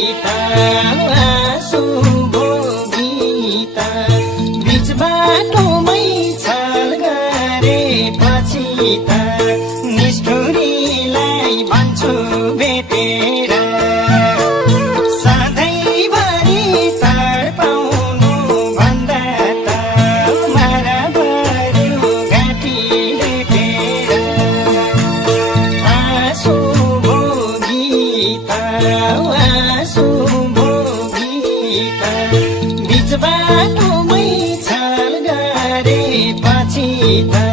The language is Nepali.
आँसु भोगीता बीच बाटोमै छल गरेपछि त निष्ठुरीलाई भन्छु भेटेर सधैँभरि तडपाउनु भन्दा त मारा भर्यो घाँटी रेटेर आँसु भोगीता बीच बाटोमै छल गरेपछि त